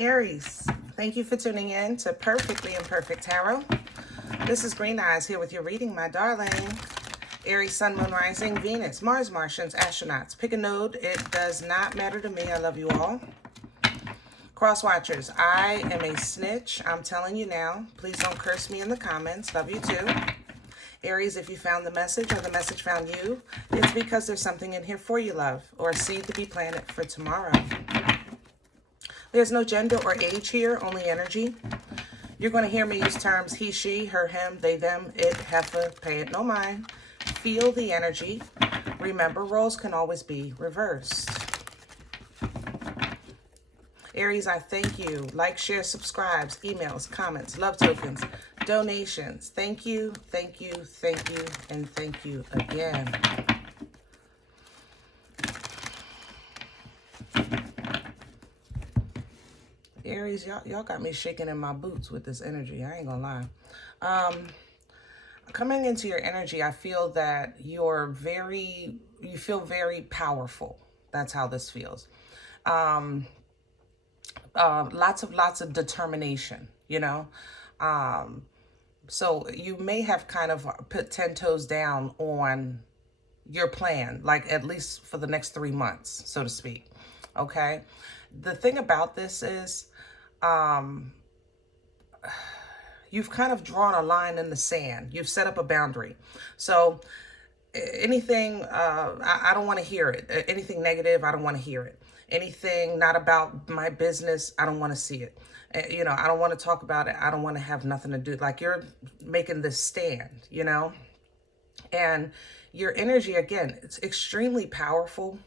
Aries, thank you for tuning in to Perfectly Imperfect Tarot. This is Green Eyes here with your reading, my darling. Aries, Sun, Moon, Rising, Venus, Mars, Martians, Astronauts. Pick a node. It does not matter to me. I love you all. Cross watchers, I am a snitch. I'm telling you now. Please don't curse me in the comments. Love you too. Aries, if you found the message or the message found you, it's because there's something in here for you, love, or a seed to be planted for tomorrow. There's no gender or age here, only energy. You're going to hear me use terms he, she, her, him, they, them, it, heifer, pay it no mind. Feel the energy. Remember, roles can always be reversed. Aries, I thank you. Like, share, subscribes, emails, comments, love tokens, donations. Thank you, thank you, thank you, and thank you again. Aries, y'all got me shaking in my boots with this energy. I ain't gonna lie. Coming into your energy, I feel that you feel very powerful. That's how this feels. Lots of determination, you know. So you may have kind of put 10 toes down on your plan, like at least for the next 3 months, so to speak. Okay. The thing about this is, you've kind of drawn a line in the sand. You've set up a boundary. So anything, I don't want to hear it. Anything negative, I don't want to hear it. Anything not about my business, I don't want to see it. You know, I don't want to talk about it. I don't want to have nothing to do. Like, you're making this stand, you know? And your energy, again, it's extremely powerful,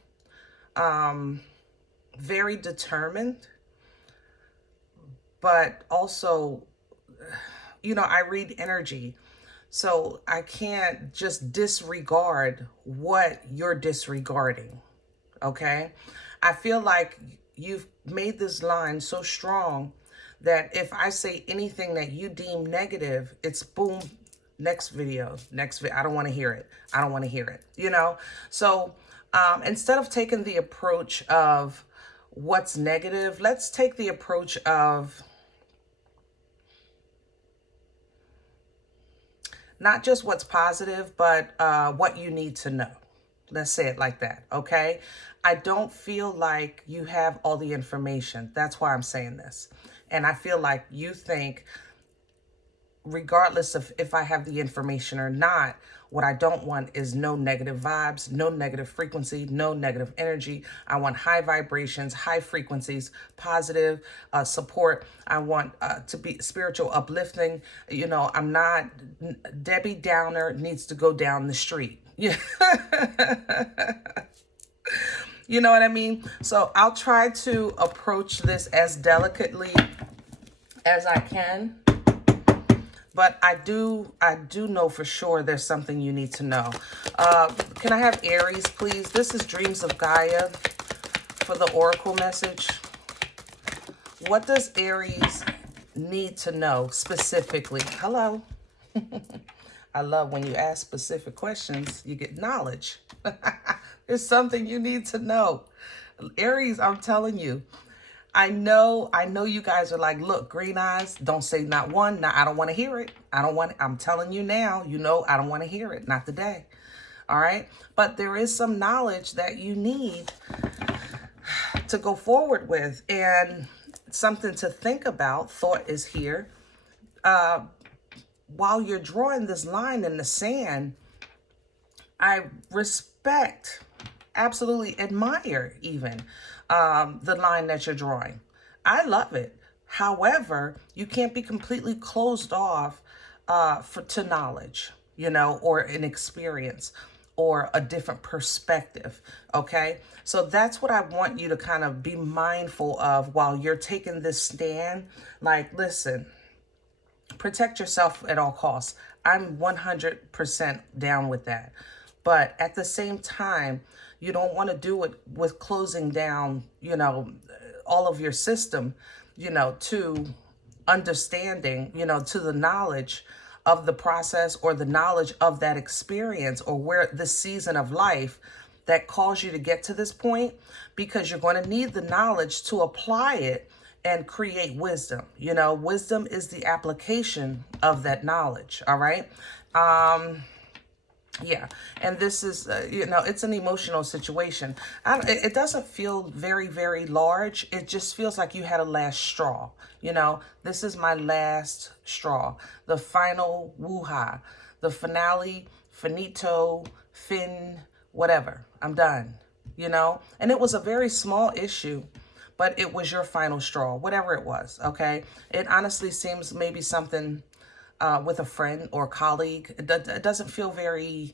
very determined, but also, you know, I read energy, so I can't just disregard what you're disregarding, okay? I feel like you've made this line so strong that if I say anything that you deem negative, it's boom, next video. I don't want to hear it. I don't want to hear it, you know? So instead of taking the approach of what's negative, let's take the approach of not just what's positive, but what you need to know. Let's say it like that, okay? I don't feel like you have all the information. That's why I'm saying this. And I feel like you think, regardless of if I have the information or not, what I don't want is no negative vibes, no negative frequency, no negative energy. I want high vibrations, high frequencies, positive support. I want to be spiritual uplifting. You know, I'm not, Debbie Downer needs to go down the street. Yeah. You know what I mean? So I'll try to approach this as delicately as I can. But I do know for sure there's something you need to know. Can I have Aries, please? This is Dreams of Gaia for the Oracle message. What does Aries need to know specifically? Hello. I love when you ask specific questions, you get knowledge. There's something you need to know. Aries, I'm telling you. I know you guys are like, look, Green Eyes, don't say not one. Now, I don't want to hear it. I'm telling you now, you know, I don't want to hear it. Not today. All right. But there is some knowledge that you need to go forward with, and something to think about. Thought is here. While you're drawing this line in the sand, I respect, absolutely admire even, the line that you're drawing. I love it. However, you can't be completely closed off to knowledge, you know, or an experience or a different perspective, okay? So that's what I want you to kind of be mindful of while you're taking this stand. Like, listen, protect yourself at all costs. I'm 100% down with that. But at the same time, you don't want to do it with closing down, you know, all of your system, you know, to understanding, you know, to the knowledge of the process or the knowledge of that experience or where the season of life that caused you to get to this point, because you're going to need the knowledge to apply it and create wisdom. You know, wisdom is the application of that knowledge. All right. Yeah, and this is, you know, it's an emotional situation. It doesn't feel very, very large. It just feels like you had a last straw. You know, this is my last straw. The final woo-ha. The finale, finito, whatever. I'm done, you know? And it was a very small issue, but it was your final straw, whatever it was, okay? It honestly seems maybe something with a friend or colleague. It doesn't feel very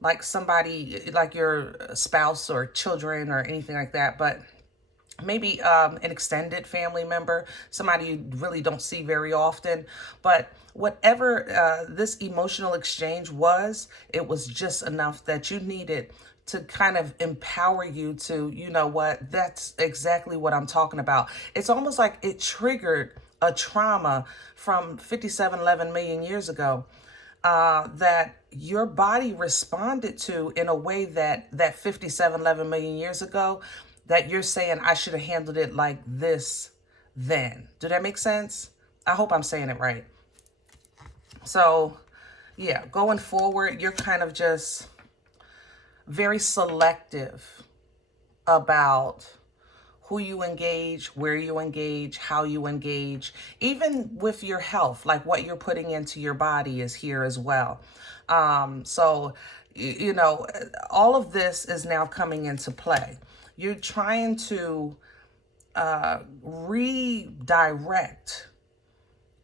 like somebody, like your spouse or children or anything like that, but maybe an extended family member, somebody you really don't see very often. But whatever this emotional exchange was, it was just enough that you needed to kind of empower you to, you know what, that's exactly what I'm talking about. It's almost like it triggered a trauma from 5711 million years ago that your body responded to in a way that 5711 million years ago, that you're saying I should have handled it like this then. Do that make sense? I hope I'm saying it right. So yeah, going forward, you're kind of just very selective about who you engage, where you engage, how you engage, even with your health, like what you're putting into your body is here as well. So, you know, all of this is now coming into play. You're trying to redirect,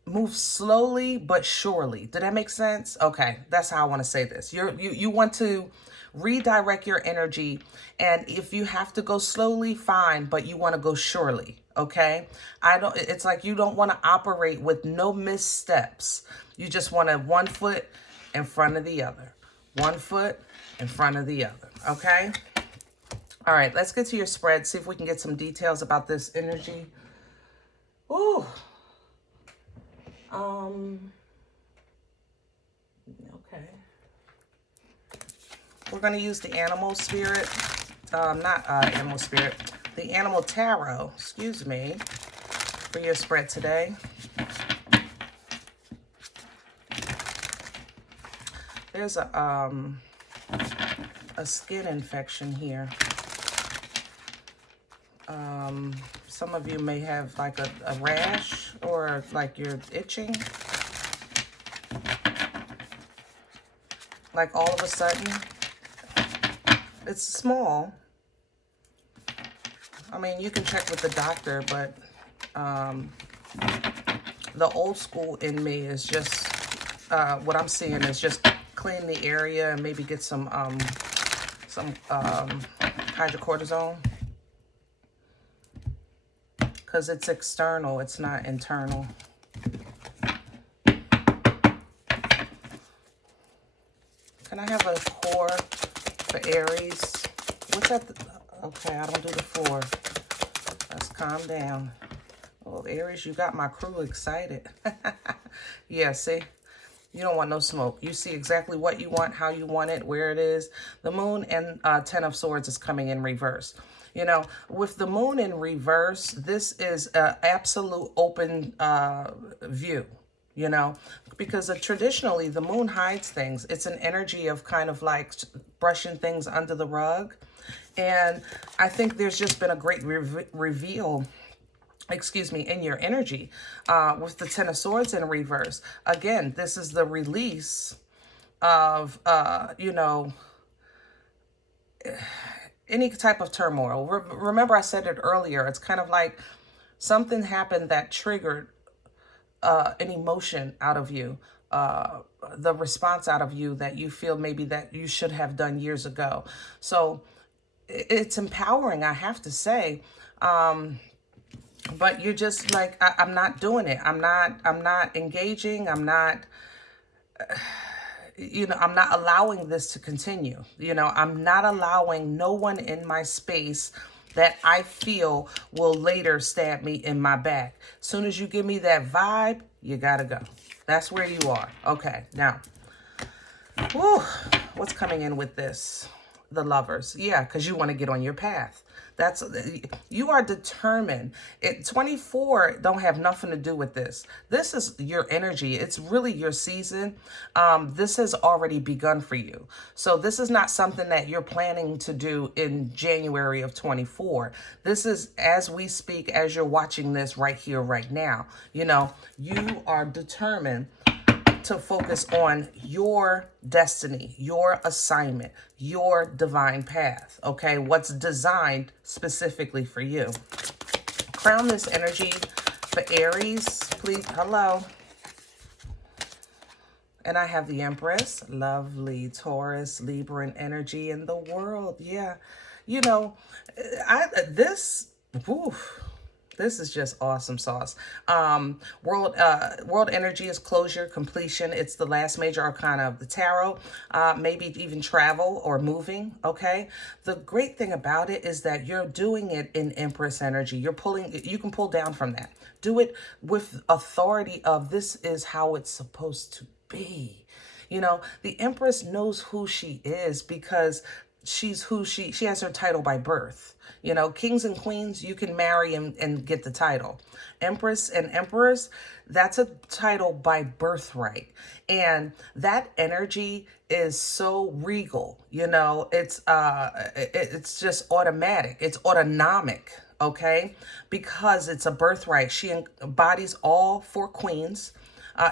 move slowly but surely. Did that make sense? Okay, that's how I want to say this. You want to redirect your energy, and if you have to go slowly, fine, but you want to go surely. Okay, it's like you don't want to operate with no missteps. You just want to 1 foot in front of the other, 1 foot in front of the other. Okay. All right, let's get to your spread, see if we can get some details about this energy. Ooh. Okay. We're going to use the animal spirit, animal spirit, the animal tarot, excuse me, for your spread today. There's a skin infection here. Some of you may have like a rash, or like you're itching. Like all of a sudden. It's small. I mean, you can check with the doctor, but the old school in me is just, what I'm seeing is just clean the area and maybe get some hydrocortisone. Because it's external, it's not internal. Can I have a 4 for Aries? What's that? Okay, I don't do the 4. Let's calm down. Oh, Aries, you got my crew excited. Yeah, see? You don't want no smoke. You see exactly what you want, how you want it, where it is. The moon and 10 of Swords is coming in reverse. You know, with the moon in reverse, this is an absolute open view, you know, because traditionally the moon hides things. It's an energy of kind of like brushing things under the rug. And I think there's just been a great reveal, excuse me, in your energy with the 10 of Swords in reverse. Again, this is the release of, you know, any type of turmoil. Remember I said it earlier, it's kind of like something happened that triggered an emotion out of you, the response out of you that you feel maybe that you should have done years ago. So it's empowering, I have to say. But you're just like, I'm not doing it. I'm not engaging. I'm not, you know, I'm not allowing this to continue. You know, I'm not allowing no one in my space that I feel will later stab me in my back. As soon as you give me that vibe, you gotta go. That's where you are. Okay, now, whew, what's coming in with this? The Lovers. Yeah, because you want to get on your path. That's, you are determined. 24 don't have nothing to do with this. This is your energy. It's really your season. This has already begun for you. So this is not something that you're planning to do in January of 24. This is as we speak, as you're watching this right here, right now. You know, you are determined to focus on your destiny, your assignment, your divine path, okay? What's designed specifically for you. Crown this energy for Aries, please. Hello. And I have the Empress, lovely Taurus, Libra energy in the world. Yeah. You know, this is just awesome sauce. World energy is closure, completion. It's the last major arcana of the tarot. Maybe even travel or moving, okay? The great thing about it is that you're doing it in Empress energy. You can pull down from that. Do it with authority of this is how it's supposed to be. You know, the Empress knows who she is because she's who she has her title by birth. You know, kings and queens, you can marry and get the title. Empress and emperors, that's a title by birthright. And that energy is so regal, you know, it's just automatic. It's autonomic, okay? Because it's a birthright. She embodies all four queens.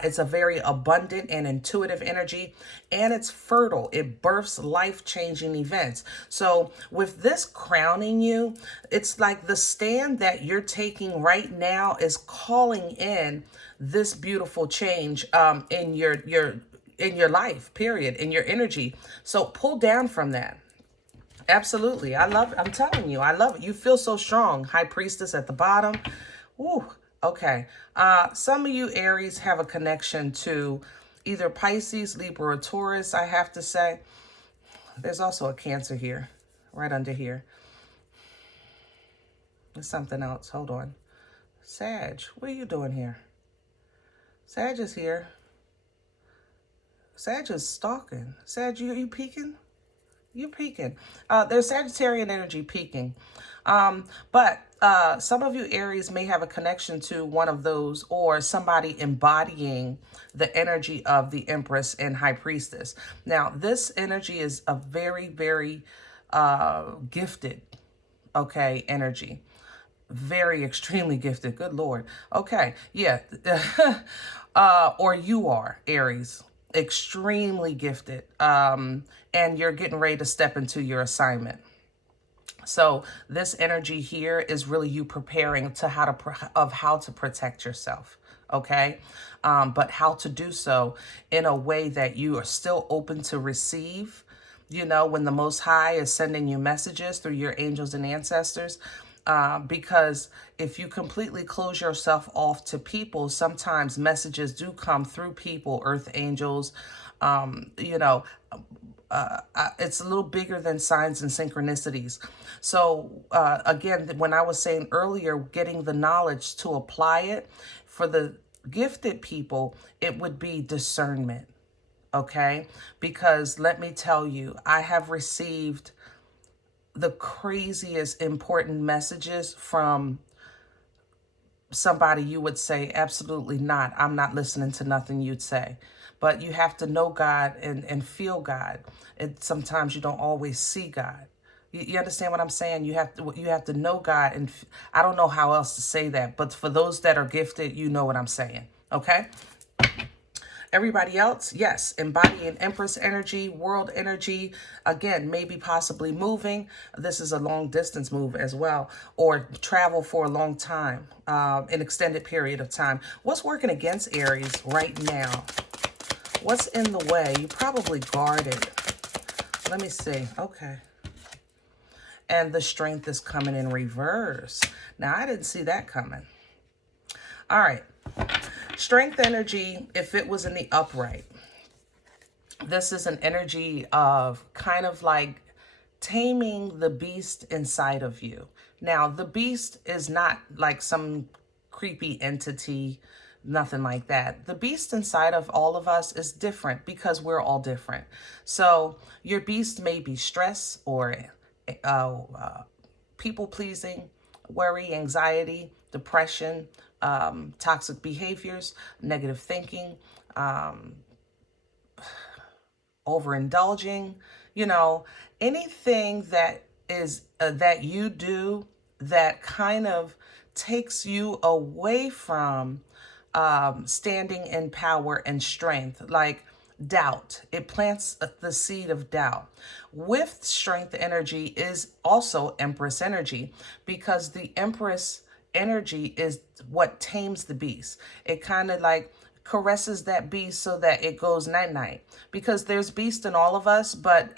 It's a very abundant and intuitive energy, and it's fertile. It births life-changing events. So with this crowning you, it's like the stand that you're taking right now is calling in this beautiful change in your life, period, in your energy. So pull down from that. Absolutely. I love it. I'm telling you, I love it. You feel so strong. High Priestess at the bottom. Ooh. Okay, some of you Aries have a connection to either Pisces, Libra, or Taurus, I have to say. There's also a Cancer here, right under here. There's something else. Hold on. Sag, what are you doing here? Sag is here. Sag is stalking. Sag, you peeking? You're peeking. There's Sagittarian energy peeking. But some of you Aries may have a connection to one of those or somebody embodying the energy of the Empress and High Priestess. Now, this energy is a very, very gifted, okay, energy. Very extremely gifted. Good Lord. Okay. Yeah. Or you are Aries. Extremely gifted. And you're getting ready to step into your assignment. So this energy here is really you preparing to how to protect yourself, okay? But how to do so in a way that you are still open to receive, you know, when the Most High is sending you messages through your angels and ancestors. Because if you completely close yourself off to people, sometimes messages do come through people, earth angels, you know, it's a little bigger than signs and synchronicities. So again, when I was saying earlier, getting the knowledge to apply it, for the gifted people, it would be discernment, okay? Because let me tell you, I have received the craziest important messages from somebody you would say, absolutely not. I'm not listening to nothing you'd say. But you have to know God and feel God. And sometimes you don't always see God. You understand what I'm saying? You have to know God. And I don't know how else to say that. But for those that are gifted, you know what I'm saying. Okay? Everybody else, yes, embodying Empress energy, world energy, again, maybe possibly moving. This is a long distance move as well, or travel for a long time, an extended period of time. What's working against Aries right now? What's in the way? You probably guarded. Let me see. Okay. And the Strength is coming in reverse. Now, I didn't see that coming. All right. Strength energy, if it was in the upright, this is an energy of kind of like taming the beast inside of you. Now, the beast is not like some creepy entity, nothing like that. The beast inside of all of us is different because we're all different. So your beast may be stress or people pleasing, worry, anxiety, depression, toxic behaviors, negative thinking, overindulging, you know, anything that is that you do that kind of takes you away from standing in power and strength, like doubt. It plants the seed of doubt. With strength energy is also Empress energy, because the Empress energy is what tames the beast. It kind of like caresses that beast so that it goes night-night, because there's beast in all of us, but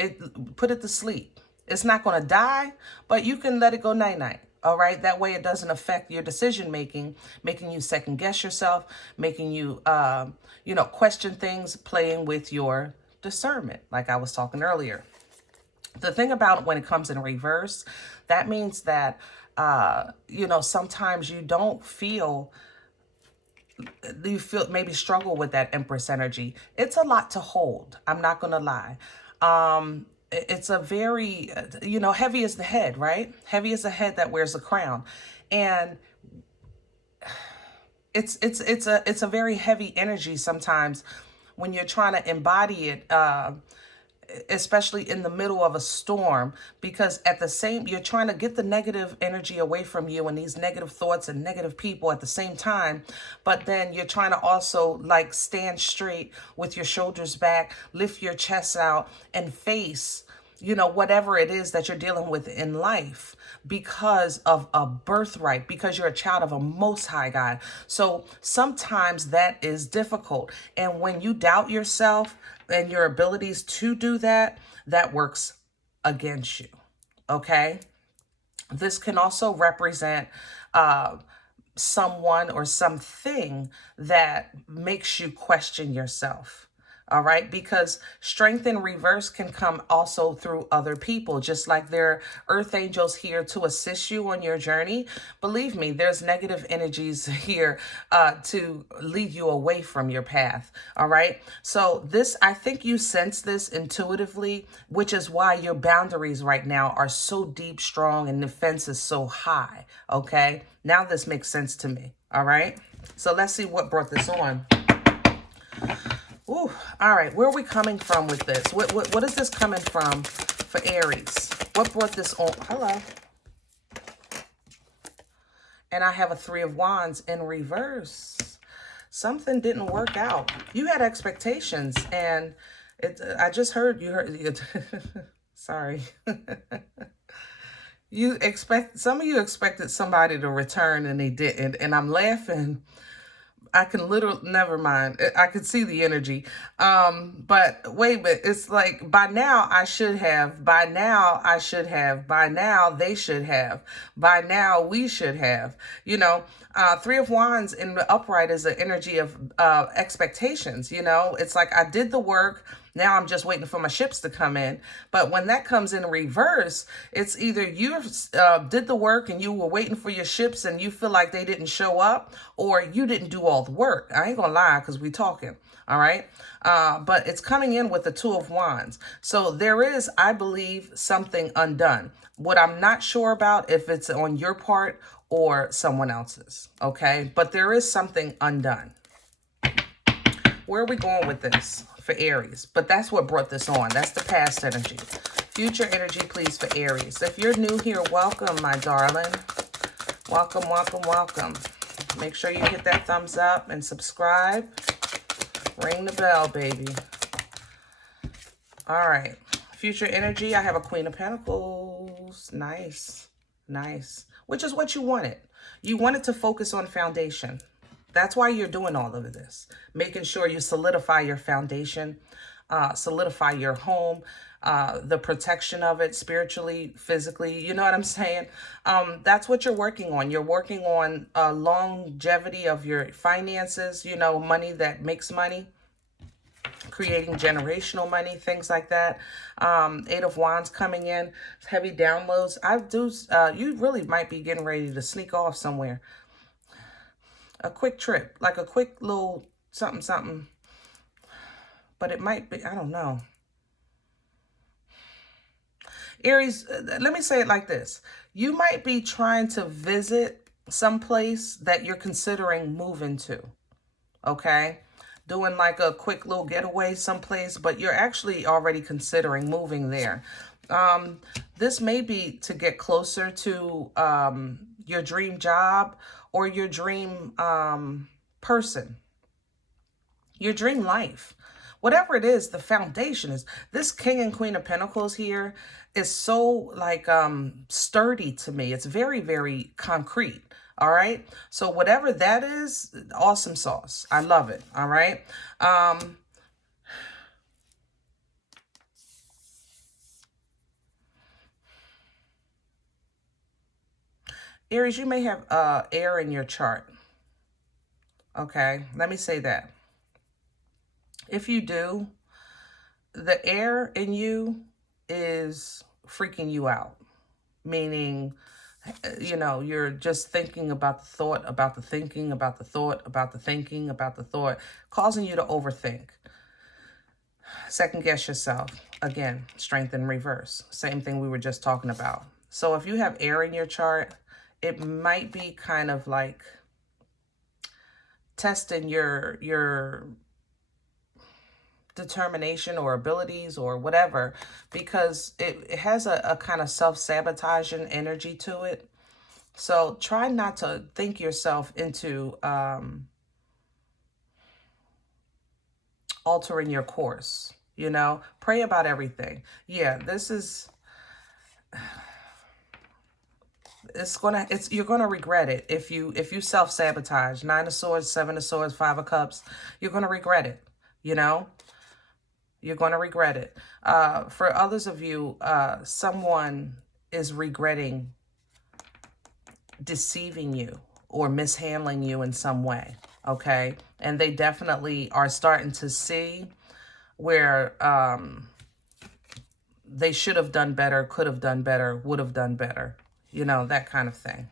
put it to sleep. It's not going to die, but you can let it go night-night. All right. That way it doesn't affect your decision making, making you second guess yourself, making you, question things, playing with your discernment, like I was talking earlier. The thing about when it comes in reverse, that means that, sometimes you feel maybe struggle with that Empress energy. It's a lot to hold. I'm not going to lie. It's a very, heavy as the head, right? Heavy as the head that wears the crown. And it's a very heavy energy sometimes when you're trying to embody it, especially in the middle of a storm, because you're trying to get the negative energy away from you and these negative thoughts and negative people at the same time. But then you're trying to also like stand straight with your shoulders back, lift your chest out and face, whatever it is that you're dealing with in life, because of a birthright, because you're a child of a Most High God. So sometimes that is difficult. And when you doubt yourself and your abilities to do that, that works against you. Okay. This can also represent someone or something that makes you question yourself. All right, because strength in reverse can come also through other people, just like there are earth angels here to assist you on your journey. Believe me, there's negative energies here to lead you away from your path. All right, so I think you sense this intuitively, which is why your boundaries right now are so deep, strong, and the fence is so high. Okay, now this makes sense to me. All right, so let's see what brought this on. Ooh, all right, where are we coming from with this? What is this coming from for Aries? What brought this on? Hello. And I have a 3 of Wands in reverse. Something didn't work out. You had expectations, and I just heard sorry. Some of you expected somebody to return and they didn't, and I'm laughing. I can literally, never mind. I could see the energy. But wait a minute. It's like, by now I should have, by now I should have, by now they should have, by now we should have, 3 of Wands in the upright is the energy of expectations. It's like I did the work. Now I'm just waiting for my ships to come in. But when that comes in reverse, it's either you did the work and you were waiting for your ships and you feel like they didn't show up, or you didn't do all the work. I ain't gonna lie, because we talking. All right. But it's coming in with the 2 of Wands. So there is, I believe, something undone. What I'm not sure about, if it's on your part or someone else's. Okay. But there is something undone. Where are we going with this for Aries? But that's what brought this on. That's the past energy. Future energy, please, for Aries. If you're new here, welcome, my darling. Welcome, welcome, welcome. Make sure you hit that thumbs up and subscribe. Ring the bell, baby. All right. Future energy, I have a Queen of Pentacles. Nice. Nice. Which is what you wanted. You wanted to focus on foundation. That's why you're doing all of this. Making sure you solidify your foundation, solidify your home, the protection of it spiritually, physically. You know what I'm saying? That's what you're working on. You're working on longevity of your finances, money that makes money, creating generational money, things like that. 8 of Wands coming in, heavy downloads. You really might be getting ready to sneak off somewhere. A quick trip, like a quick little something, something. But it might be, I don't know. Aries, let me say it like this. You might be trying to visit someplace that you're considering moving to, okay? Doing like a quick little getaway someplace, but you're actually already considering moving there. This may be to get closer to your dream job or your dream person, your dream life. Whatever it is, the foundation is, this King and Queen of Pentacles here is so like sturdy to me. It's very, very concrete. All right. So whatever that is, awesome sauce. I love it. All right. Aries, you may have air in your chart. Okay. Let me say that. If you do, the air in you is freaking you out, meaning, you know, you're just thinking about the thought, about the thinking, about the thought, about the thinking, about the thought, causing you to overthink. Second guess yourself. Again, strength in reverse. Same thing we were just talking about. So if you have air in your chart, it might be kind of like testing your determination or abilities or whatever, because it has a kind of self-sabotaging energy to it. So try not to think yourself into altering your course, you know. Pray about everything. Yeah, this is, you're gonna regret it if you self-sabotage. 9 of Swords, 7 of Swords, 5 of Cups. You're gonna regret it, you know. You're going to regret it. For others of you, someone is regretting deceiving you or mishandling you in some way, okay? And they definitely are starting to see where they should have done better, could have done better, would have done better, you know, that kind of thing.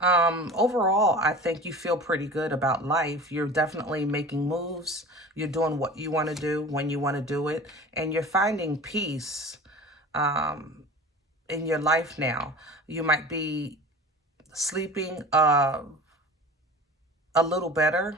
Overall, I think you feel pretty good about life. You're definitely making moves. You're doing what you want to do when you want to do it. And you're finding peace in your life now. You might be sleeping a little better.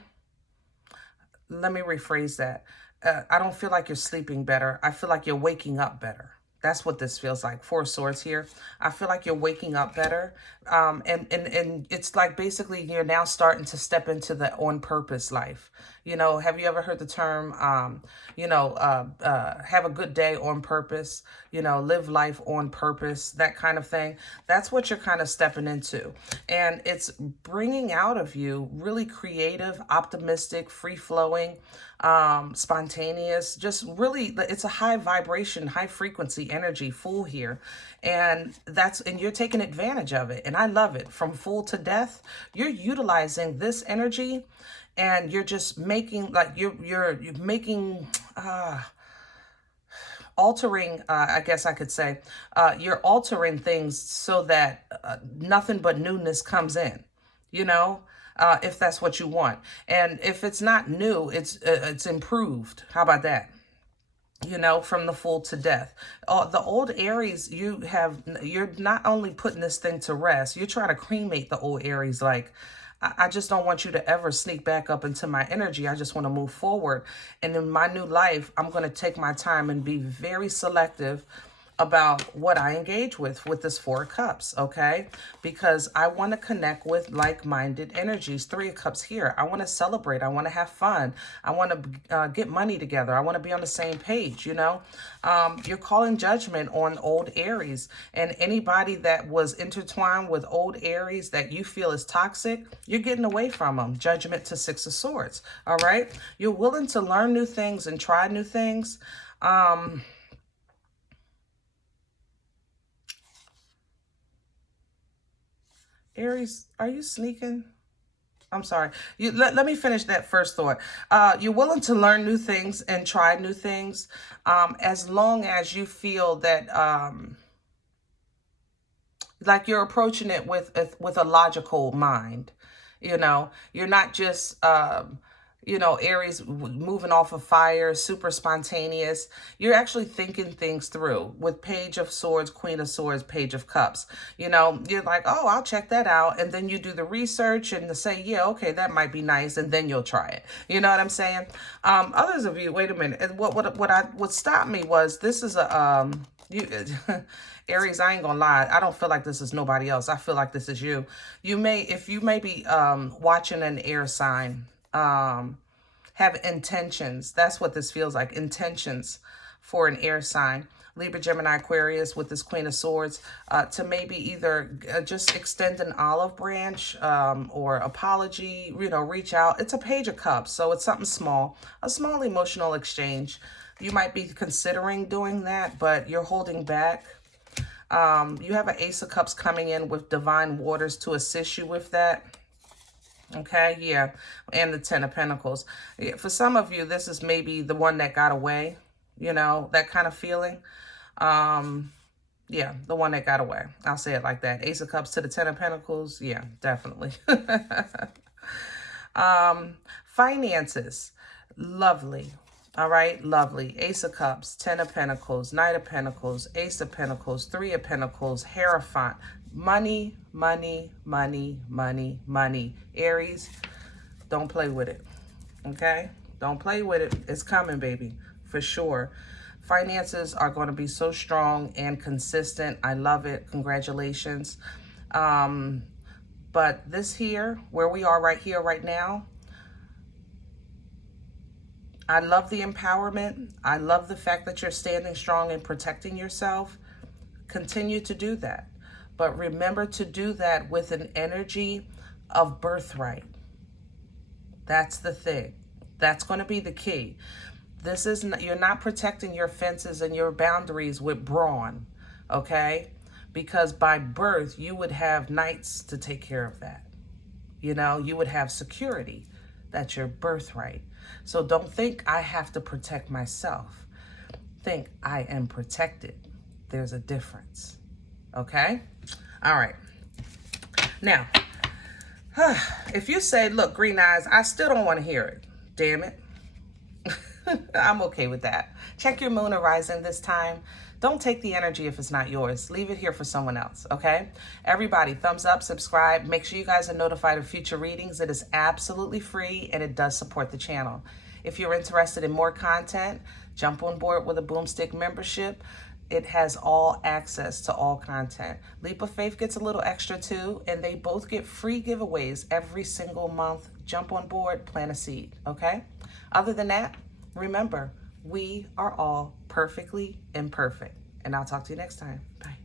Let me rephrase that. I don't feel like you're sleeping better. I feel like you're waking up better. That's what this feels like. 4 of Swords here. I feel like you're waking up better. And it's like basically you're now starting to step into the on purpose life. You know, have you ever heard the term, have a good day on purpose, you know, live life on purpose, that kind of thing? That's what you're kind of stepping into. And it's bringing out of you really creative, optimistic, free-flowing, spontaneous, just really, it's a high vibration, high frequency energy full here. And you're taking advantage of it. And I love it. From full to death, you're utilizing this energy and you're just making, like, you're making, altering, I guess I could say, you're altering things so that nothing but newness comes in, you know? If that's what you want. And if it's not new, it's improved. How about that? You know, from the full to death. The old Aries, you're not only putting this thing to rest, you're trying to cremate the old Aries. Like, I just don't want you to ever sneak back up into my energy. I just want to move forward. And in my new life, I'm going to take my time and be very selective about what I engage with this 4 of Cups, okay? Because I want to connect with like-minded energies. 3 of Cups here. I want to celebrate. I want to have fun. I want to get money together. I want to be on the same page, you know? You're calling judgment on old Aries. And anybody that was intertwined with old Aries that you feel is toxic, you're getting away from them. Judgment to 6 of Swords, all right? You're willing to learn new things and try new things. Aries, are you sneaking? I'm sorry. Let me finish that first thought. You're willing to learn new things and try new things, as long as you feel that like you're approaching it with a logical mind. You know, you're not just, you know, Aries moving off of fire, super spontaneous. You're actually thinking things through with Page of Swords, Queen of Swords, Page of Cups. You know, you're like, oh, I'll check that out. And then you do the research and say, yeah, okay, that might be nice. And then you'll try it. You know what I'm saying? Others of you, wait a minute. What stopped me was this is a, Aries, I ain't gonna lie. I don't feel like this is nobody else. I feel like this is you. If you may be watching an air sign, have intentions. That's what this feels like. Intentions for an air sign. Libra, Gemini, Aquarius with this Queen of Swords, to maybe either just extend an olive branch or apology, you know, reach out. It's a Page of Cups, so it's something small, a small emotional exchange. You might be considering doing that, but you're holding back. You have an Ace of Cups coming in with Divine Waters to assist you with that. Okay, yeah, and the Ten of Pentacles. For some of you, this is maybe the one that got away, you know, that kind of feeling. Yeah, the one that got away. I'll say it like that. Ace of Cups to the Ten of Pentacles. Yeah, definitely. Finances. Lovely. All right, lovely. Ace of Cups, Ten of Pentacles, Knight of Pentacles, Ace of Pentacles, Three of Pentacles, Hierophant. Money, money, money, money, money. Aries, don't play with it, okay? Don't play with it. It's coming, baby, for sure. Finances are going to be so strong and consistent. I love it. Congratulations. But this here, where we are right here, right now, I love the empowerment. I love the fact that you're standing strong and protecting yourself. Continue to do that. But remember to do that with an energy of birthright. That's the thing. That's going to be the key. This is not, you're not protecting your fences and your boundaries with brawn, okay? Because by birth, you would have knights to take care of that. You know, you would have security. That's your birthright. So don't think I have to protect myself. Think I am protected. There's a difference. Okay? All right. Now, if you say, look, Green Eyes, I still don't want to hear it. Damn it. I'm okay with that. Check your moon or rising this time. Don't take the energy if it's not yours. Leave it here for someone else, okay? Everybody, thumbs up, subscribe. Make sure you guys are notified of future readings. It is absolutely free, and it does support the channel. If you're interested in more content, jump on board with a Boomstick membership. It has all access to all content. Leap of Faith gets a little extra too, and they both get free giveaways every single month. Jump on board, plant a seed, okay? Other than that, remember, we are all perfectly imperfect. And I'll talk to you next time. Bye.